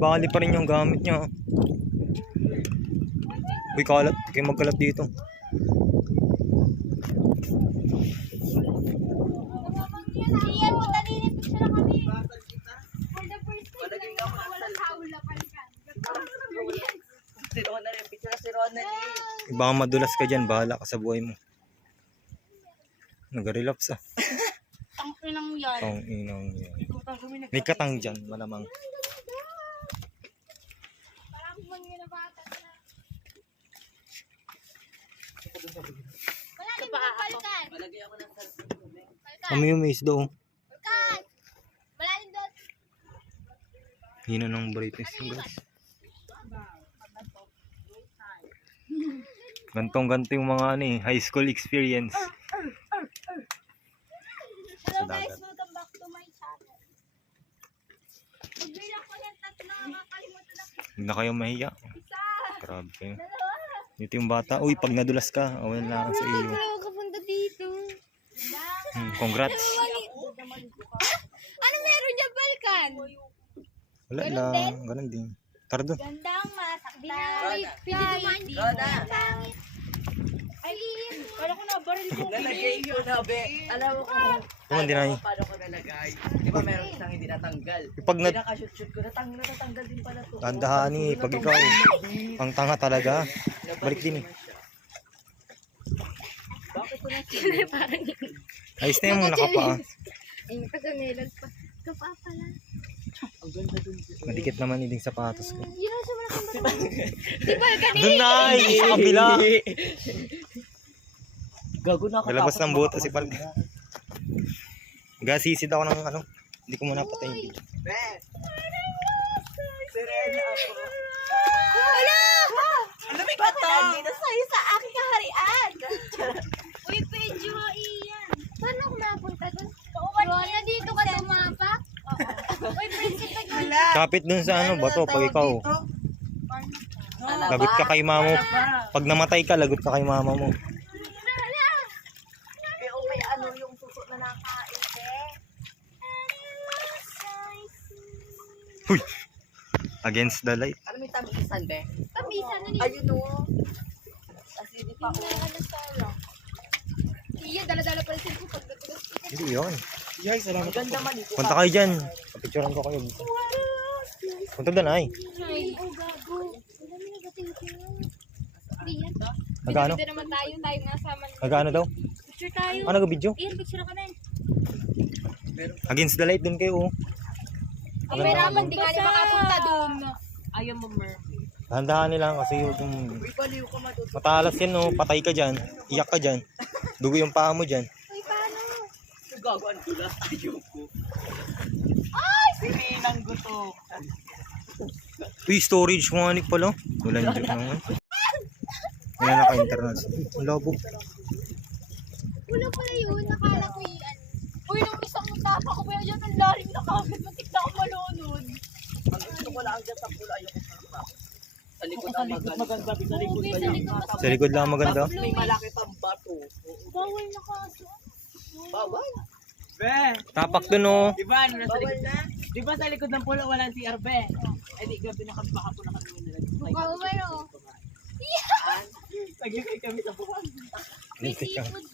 bali pa rin yung gamit niya. Uy, kalat. Kaya magkalat dito. Iyan mo, talinin picture na kami. For the first time, wala sa hula pa rin. Si Ronald, yung picture si Ronald. Baka madulas ka dyan. Bahala ka sa buhay mo. Nag-relapse ah. Tangkinang yan. Tang inang yan. May katang dyan. Malamang. Parang mga nabata na. Wala din mga balkan. Malagay ako ng sarap. Kami yung mais daw. Balkan! Wala din doon. Hina ng brightness yung guys. Gantong-ganto yung mga ano eh, high school experience. Hello Sa guys, dagat. welcome back to my channel. Magbilang ko ng tatlo, makakalimutan na Huwag na kayo mahiya. isa. Grabe kayo. Dalawa. Dito yung bata. Uy, pag nadulas ka, awan lang sa iyo. Wala ka punta dito. Congrats. Ano meron niya, Balkan? Wala Ganun lang. Ganun din. Tara doon. Gandang masaktan. Roda. Roda. Ay, wala ko na baril ko. Nalagay ko na, be. Alam mo kung Kung hindi na alam mo paano ko nalagay. Di ba meron isang hindi natanggal? Pag na Pinaka-shoot-shoot ko, natatanggal din pala to. Tandahan eh, pag ikaw ang tanga talaga. Balik din eh. Bakit ko na Parang Ayos na yung nakapa. yung kasamelan pa. Kapa pala. Ang ganda dun. Madikit naman yung sapatos ko. Yun ang sobrang kamba. Di Balkan eh. Doon na! Sa kabila! Gago na ako. Lalabas ng buta si Palga. Gasisid ako ng ano. Hindi ko muna patay yung video. Be! Sirena ako. Wala! Ano may kata? Dito sa'yo sa aking kaharian. Uy, pedyo iyan. Saan ako napunta dun? Rona, dito ka tumapak? Uy, prinsip ka dun. Kapit dun sa ano, bato pag ikaw. Lagot ka kay mama mo. Pag namatay ka, lagot ka kay mama mo. Eh, oh, may ano yung suso na nakain, be. Huy! Against the light. Ano may tamisan, be? Kamisa na niya. Ayun o. Kasi di pa ako. Iya, dala-dala pala sila pag natulas. Hindi yun. Ang ganda man ito. Punta kayo dyan. Kapicturan ko kayo. Punta doon ay. Ay, oh, gago. Wala may nagating-ting. Hindi yan. Nagano? Dito naman tayo nga sama. Nagano daw? Picture tayo. Ano nag-video? Iyan, picture kami. Against the light dun kayo. Oh. Ang may raman, di nga niya makapunta doon. Ayaw mo, Murphy. Dahan-dahan nila kasi yung Uy, baliw ka matuto. matalas yan no. Patay ka dyan. Iyak ka dyan. Dugo yung paa mo dyan. Uy, paano? Gago, ang dulas. Ayoko. Ay! Sirinang gusto. Uy, storage mo nga ni pala. Wala nyo naman. Wala naka-internet. Ang labo. Wala pala yun, nakala ko yan. Uy, nung isang tapa ko ba yun, ang lalim na kagad, matik na ako malunod. Ang gusto ko lang dyan sa pula. Ayoko sa pula. Sa likod ang maganda. Sa likod Okay, ba sa yan? likod mas Sa likod lang maganda. Tapos may malaki pang bato. bawal na kaso. Bawal. Be, Tapak dun oh. di ba ano nasa Bawal likod? na. Di ba sa likod ng pula walang CR, be? Eh di gabi nakabaka po na kami nila. Mukha mo no? Naglagay kami sa buwan. May seafood.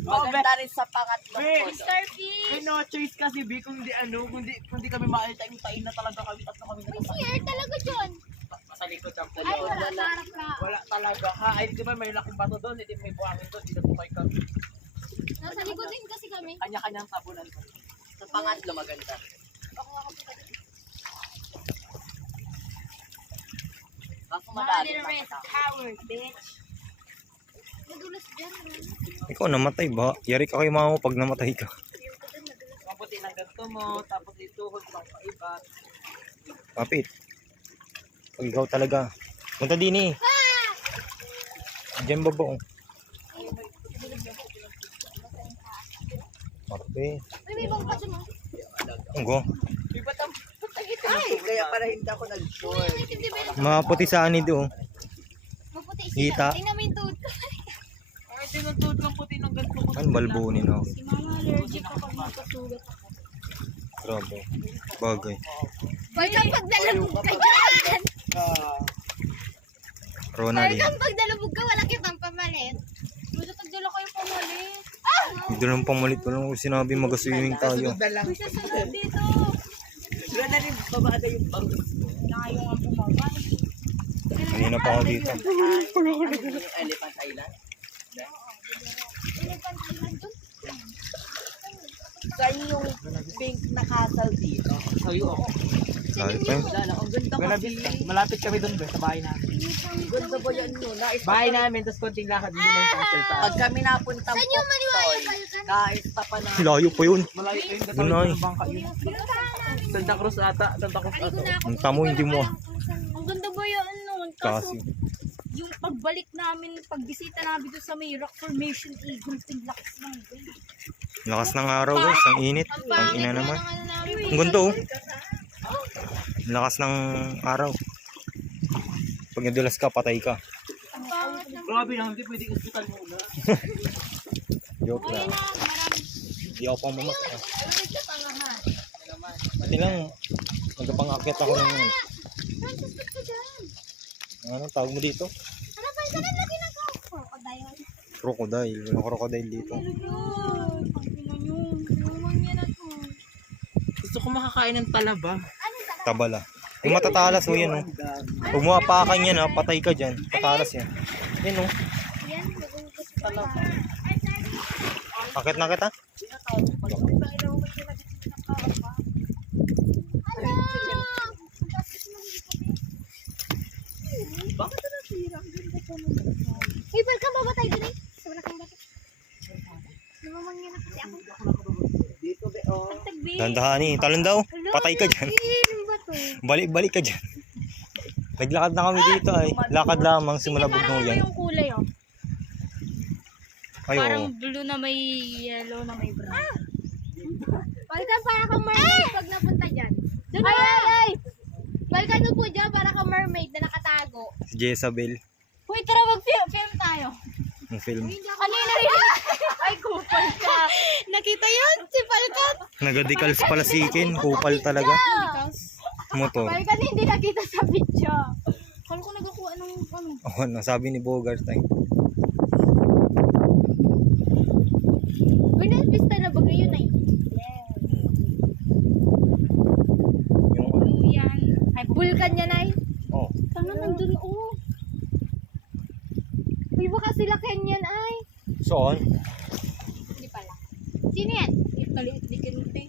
Maganda rin sa pangatlong Be, polo. Starfish. May no choice kasi, be, kung di ano, kung di kami maaltain na talaga kami, tatlo kami May CR talaga dyan. sa likod ng Ay, pula. wala. Sarap na. Wala talaga. Ha, ay di ba may laking bato doon, hindi may buhangin doon, di na po kayo kami. Nasa likod din kasi kami. Kanya-kanyang tabunan ko. Sa pangatlo maganda. Ako nga kapunta dito. Kaso malalim na rest. Coward, bitch. Nadulas dyan. Ikaw namatay ba? Yari ka kay mama mo pag namatay ka. Mabuti ng ganito mo, tapos ituhod pang paiba. Kapit. Pag ikaw talaga. Punta din eh. Diyan baba oh. Marpe. May ibang pa dyan, oh. Ang go. Iba tam. Ay, kaya para hindi ako nag-short. Maputi sa anid oh. Maputi Hita. siya. Tingnan mo yung tuhod ko. Ay, tinutod ng puti ng ganito ko. Ano balbunin ako. Si mama allergic kapag magpasugat ako. Grabe. Bagay. Welcome pag nalabog ka dyan. Ronaldin. Welcome pag nalabog ka, wala kitang pamalit. Gusto tagdala kayo pamalit. Hindi lang pamalit. Walang sinabi mag-swimming tayo. May sasunod dito. Wala na rin babada yung bang. Nakayong ang bumaba. Kanina pa ako dito. Yung Elephant Island. Elephant Island dun. Saan yung pink na castle dito? Sa'yo ako. Layo pa yun. Wala lang. Ang ganda kasi. Malapit kami doon sa bahay namin. Ang ganda ba yan no? Bahay namin, tapos konting lakad din yung castle pa. Pag kami napunta Saan yung Maliwaya Balkan? kaista pa na. Layo pa yun. Malayo pa yung Doon na eh. ng bangka yun. Santa Cruz ata. Santa Cruz Aligo ata. na ako. Ang tamo, hindi mo. Ang ganda ba yan noon? Kaso, Kasi. yung pagbalik namin, pagbisita namin doon sa may rock formation, Eagles, yung lakas ng wind. Lakas ng araw guys. Ang init. Ang ina naman. Ang ganda oh. Ang lakas ng araw. Pag nadulas ka, patay ka. Ang pangit ng Grabe lang, hindi pwedeng hospital muna. Joke lang. Hindi ako pang mamatay. Pati lang. Nagpang-akyat ako ng yun. Francis, ba't ka dyan? Anong tawag mo dito? Ano ba? Saan ang lagi ng crocodile? Crocodile. Walang crocodile dito. Ano yun? Ang ina nyo. Tulungan niya na to. Gusto ko makakain ng talaba. Ano ba? Tabala. Yung matatalas mo yan oh. Huwag mo apakan yan ha. Patay ka dyan. Tatalas yan. Yan oh. Yan, magugugas ko lang. Akit na kita. Ano? Bakit na nasira? Ang ganda pa naman. Uy, welcome ba tayo dun eh? Sa wala kang bakit? Namamangyan na kasi ako. Dito be oh. Pagtagbi. Dandahani. Talon daw. Patay ka dyan. Ano ba to? Balik-balik ka dyan. Naglakad na kami dito ay. Lakad lamang simula Parang bugno ano yan. yung kulay oh. Ay Parang oo. blue na may yellow na may brown. Welcome para kang mermaid pag napunta dyan. Doon ay, ay, ay! Welcome po dyan para kang mermaid na nakatago. Si Jezabel. Uy, tara mag-film tayo. Ang film. Kanina rin. Ay, kupal ka. Nakita yun? Si Falcon. Nagadicals pala si Ken. Kupal talaga. Motor. Falcon hindi nakita sa video. Kala ko nagakuha ng ano. Oh, nasabi ni Bogart ay. Uy, na-pista na ba ngayon ay? Yung Ano yan? Ay, vulkan yan ay. oh. Tanga nandun oh. Uy, baka sila Kenyan ay. Saan? Hindi pala. Sino yan? Ikaliit-likin mo eh.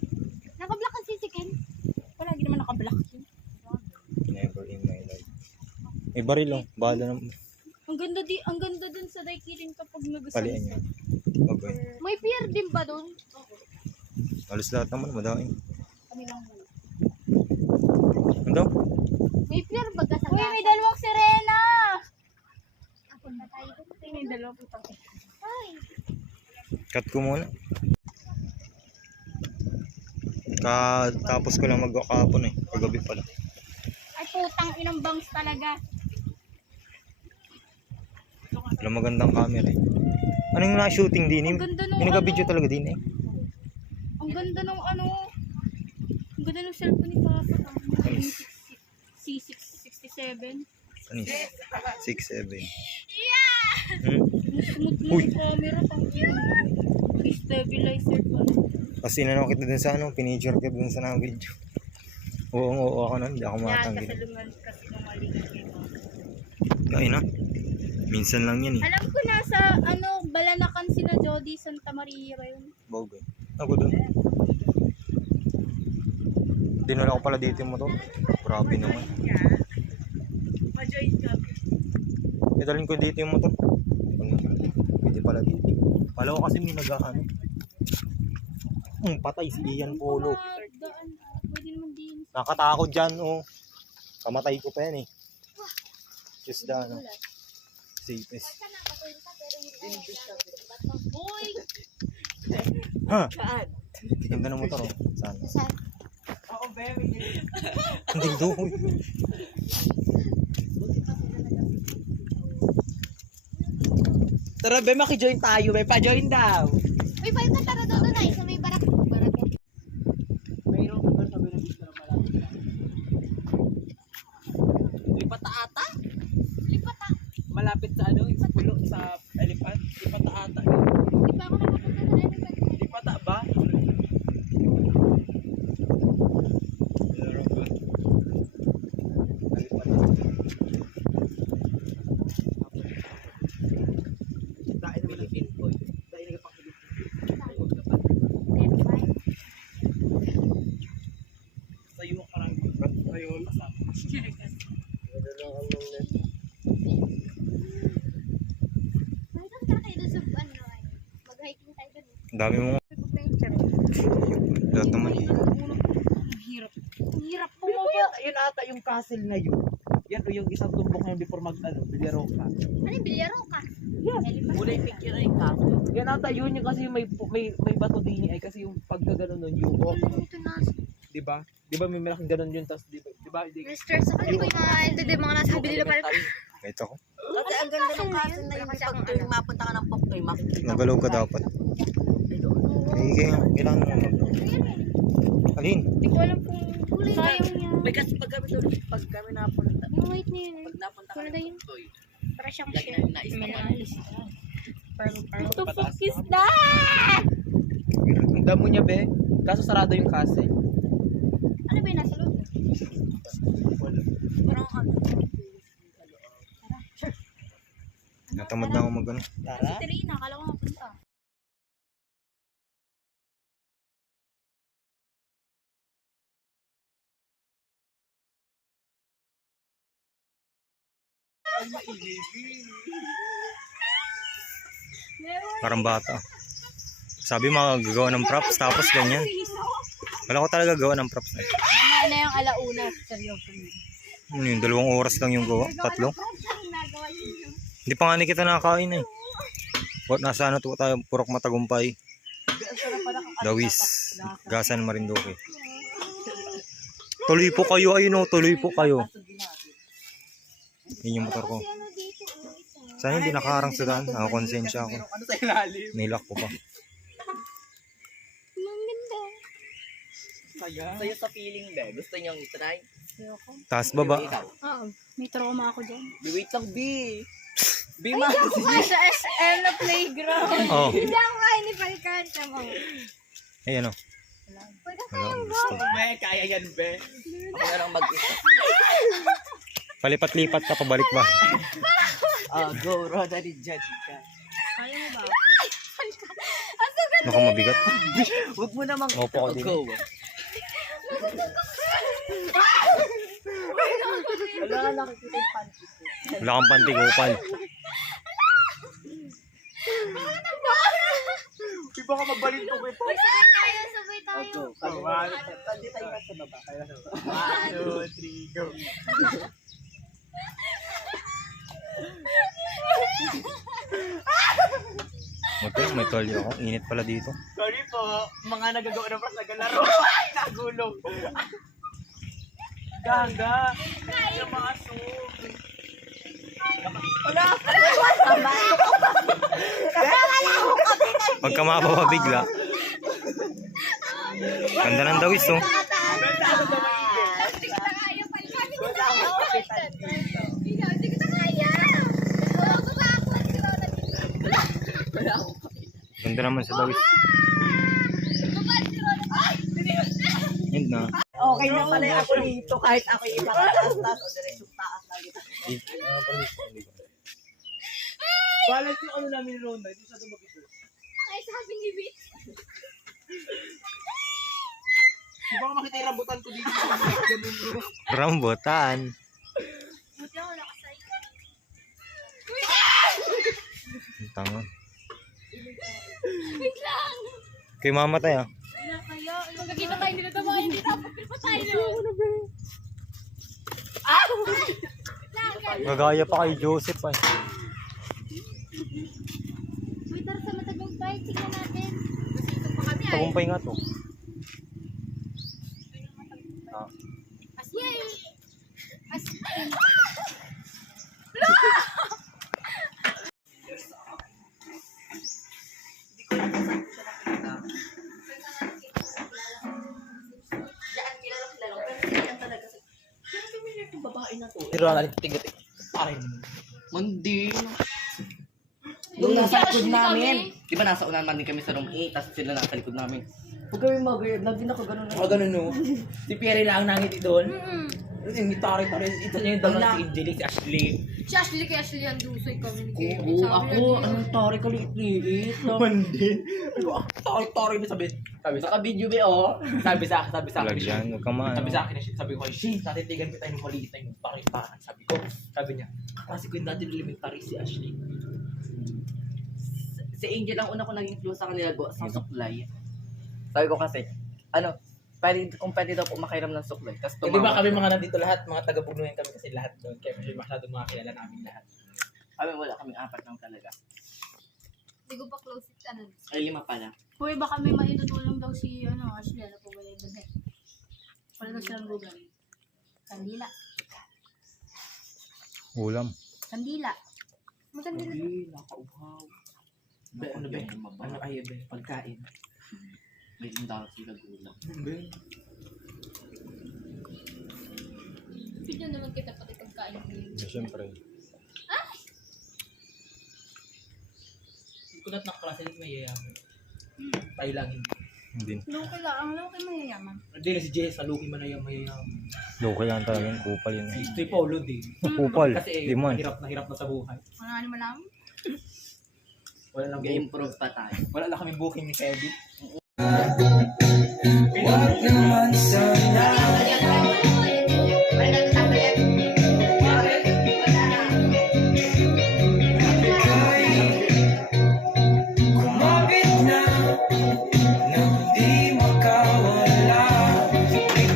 Nakablock ang si Ken. Wala, hindi naman nakablock yun. Never in my life. May baril lang. Bahala na. Ang ganda dun sa daikirin kapag Palian niya. nag-sunset. Okay. May pier din ba dun? Halos lahat naman. Madami. Kami lang muna. Ano? May pier ba ka sa Uy, may dalawang sirena! Ako na tayo. May dalawang putang ay. Cut ko muna. Tapos ko lang magkakapon eh. Kagabi pala. Ay, putang inang bangs talaga. Wala magandang camera eh. Anong na-shooting din eh? Ang ganda nung Yung nag-video talaga din eh. Ang ganda nung ano. Ang ganda nung cellphone ni Papa. C667. Ano yun? 6'7". Yeah! Hmm? Smooth mo Uy! yung camera. Stabilizer pa. Kasi nanong kita dun sa ano, pinicture ka dun sa video. Oo ako nun, hindi ako Yan, makatanggi. kasalungan kasi mamaligid kayo. Ay na. Minsan lang yan eh. Alam ko nasa ano, Balanakan sila Jody Santa Maria ba yun? Bogey. Ako dun. Dinala ko pala dito yung motor. Grabe naman. Ma-join ka. Idalhin ko dito yung motor. Pwede pala dito. Kala ko kasi may nag-ano. Patay si Ian Polo. Daan, pwede naman din. Nakatakot dyan oh. Kamatay ko pa yan eh. Just the ano. Safest. Uy! Ha? Saan? Ganda ng motor oh. Saan? Saan? Ako very good. Hindi doon. Tara be, maki-join tayo. Be, pa-join daw. Uy, pwede ka tara doon ay sa may barak. Barak yan. Mayroon ka ba sabi ng gusto na malapit? Dami mo. Lahat naman eh. Ang hirap po mo. Ayun ata yung castle na yun. Yan o yung isang tumbok na yun before bilyaro ka. Ano yung bilyaro ka? Kulay picture ay castle. Yan ata yun yung kasi may bato din ay kasi yung pagka gano'n nun yung Ito na. di ba? Di ba may malaking gano'n yun tas di ba? Na-stress ako. Hindi ko yung mga hindi mga nasa bilila pa rin. Ito ko. Kasi ang ganda ng castle na yun. Pag tuwing mapunta ka ng Poktoy, makikita. Nagalaw ka dapat. Eh, kailangan mo mag-vlog. Alin? Hindi ko alam kung sayang niya. May kasi pag kami napunta, Yung white na yun. pag napunta ka Wala ng yun. Poktoy, Para siyang lagi shell. na nais naman. What the fuck is that? Ang damo niya be. Kaso sarado yung castle. Ano ba yung nasa loob? Parang ano. Natamad na ako mag-ano. Tara. Terina, akala ko mapunta. Parang bata. Sabi magagawa ng props tapos ganyan. Wala ko talaga gawa ng props na. Ano na yung alauna? Seryoso mo. Ano yun, 2 oras lang yung gawa? 3? Hindi pa nga ni kita nakakain eh. Nasa ano to tayo, Purok Matagumpay. Dawis, Gasan, Marinduque. Tuloy po kayo, ayun o, tuloy po kayo. Yun yung motor ko. Sana hindi nakaharang sa daan. Ako, konsensya ako. Ano sa ilalim? Nilak ko pa. Sa'yo sa feeling be, gusto niyong i-try? Taas baba. Ikaw. Oo, may trauma ako dyan. Wait lang, B. B, Ay, ma. di ako kaya sa SM na playground. Oh, Hindi ako kaya ni Falcon. Tama. ayun o. Pwede Wala, kaya gusto. Be, kaya yan be. Ako na lang mag-isa. Palipat-lipat ka, pabalik ba? Go, Roda ni Jet. Kaya mo ba? Naku, mabigat. Huwag mo namang Opo ako din. go. Wala, nakikita yung panty ko. Wala kang pantigupal. Di ba ka magbalin to be? Sabay tayo, sabay tayo. Go. Pandi tayo nasa baba. Kaya nasa baba. 1, 2, 3, go. Okay, may tolyo ako. Init pala dito. Sorry po, mga nagagawa ng pras nagalaro. Ay, nagulong. Ganga. Yung mga sug. Wala. Pagka mababa bigla. Ganda ng dawis oh. Hindi ko na kaya, Falcon. Hindi ko na kaya. Hindi ko na kaya. Oo, kumakot. Wala akong Ganda naman sa dawis. Yun na. okay na pala ako dito kahit ako yung ipakataas-taas o direksyong taas na dito. Balance yung ano namin ni Ronda. Hindi siya dumagito. Ay, sabi ni Vic. Di ba ka makita yung rambutan ko dito? Ganun bro. Rambutan. Buti ako nakasay. Ang tanga. Wait lang. Kay mamatay ah. Wala kaya. Kung nakita tayo nila tamahin, hindi dapat pa tayo. Gagaya pa kay Joseph ay. Wait, tara sa Matagumpay. Tingnan natin. Dito pa kami ay. Tagumpay nga to. Ah. As yay! As Diyan kilala pero hindi yan talaga. Pero familiar yung babae na to. Pero ang tigat eh. Parin. Mundi. Nung nasa likod namin. Di ba nasa unahan namin kami sa room 8, tapos sila nasa likod namin. Huwag kami mag-weird. Lagi na ko ganun. O ganun no. Si Pierre lang ang nangiti doon. Mm-mm. Yung tari-tari. Ito niya yung dalang si Angelique, si Ashley. Si Ashley kay Ashley ang dusoy kami ni Kevin. Oo, Sabi ako. niya, Anong tari ka liit-liit? Mandin. Tari-tari na sabi. Naka-video ba oh? Sabi sa akin. Vlog yan. Huwag ka maano. Sabi sa akin, sabi ko, Shin, natitigan kita yung maliit na yung paripahan. Sabi niya, kaklase ko yung dati elementary si Ashley. Si Angel ang una ko naging clue sa kanila sa suklay. Sabi ko kasi, kung pwede daw po makairam ng suklay. Tapos Eh, di ba kami mga nandito lahat, mga taga-Bugnuyan kami kasi lahat doon. Kaya masyadong mga kilala namin lahat. wala kaming 4 lang talaga. Hindi ko pa close it, ano. Ay, 5 pala. Kuya, baka may maitutulong daw si Ashley, ano po ba yung doon? Wala daw silang lugar. Kandila. Ulam. Kandila. Maganda rin. Hindi, nakauhaw. Ano ba? Ano ay ba? Pagkain. May daw sila gulang. Video naman kita pati pagkain ko yun. Siyempre. Hindi ko na't nakaklase dito may yayaman. Tayo lang hindi. Hindi. Loki lang. Ang Loki mayayaman. Hindi na si Jess, salukin mo na yung mayayaman. Loko yan talaga yung kupal yun. Si Steve Paulo din. Kupal. Kasi Di man. hirap na sa buhay. Ano naman lang? Wala lang Mag-improve pa tayo. Wala lang kami booking ni Kevin.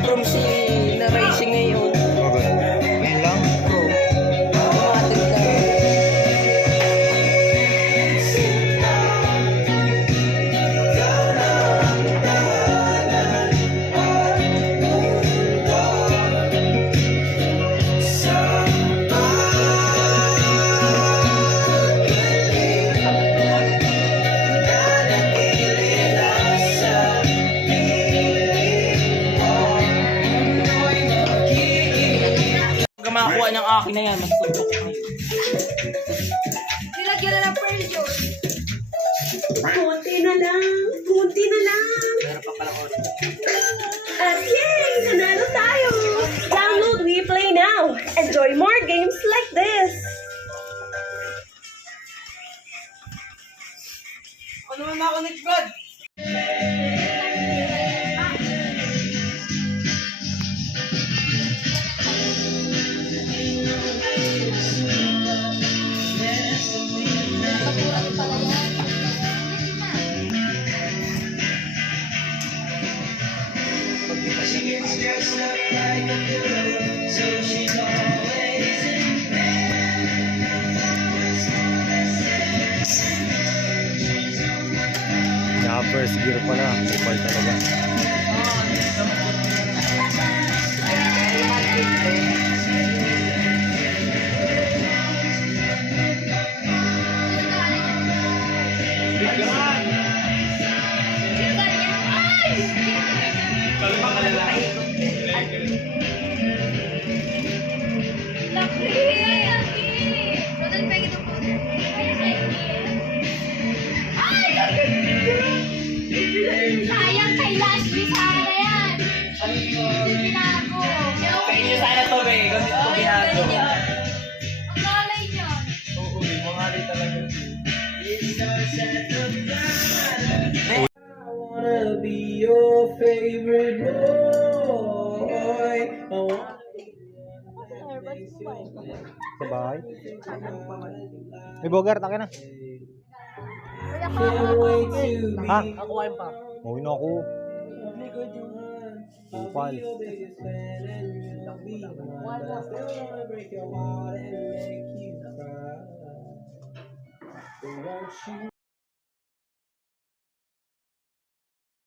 From si na racing ngayon. Okay. Yun lang. Pag makakuha niyang akin na yan, magsusuntok kayo. Nilagyan na ng pearl yun. Kunti na lang, kunti na lang. Meron pa pala oras. At yay, nanalo tayo! Download WePlay now. Enjoy more games like this. Ano naman makonect, God? Kapurang pala yan. Hindi na. Saka first gear pala. Kupal talaga. Laki! Laki! Rodel, pegi ito po. Ay! Sayang kay Lashley sana yan. Binago. Sa inyo sana to, be. Kasi ito binago. Ang galay niyan. Oo, mga rin talaga. I wanna be your favorite boy. Sa bahay. May Bogart, akin na. Ha? Ako kain pa. Mawin na ako. Kupal. One more.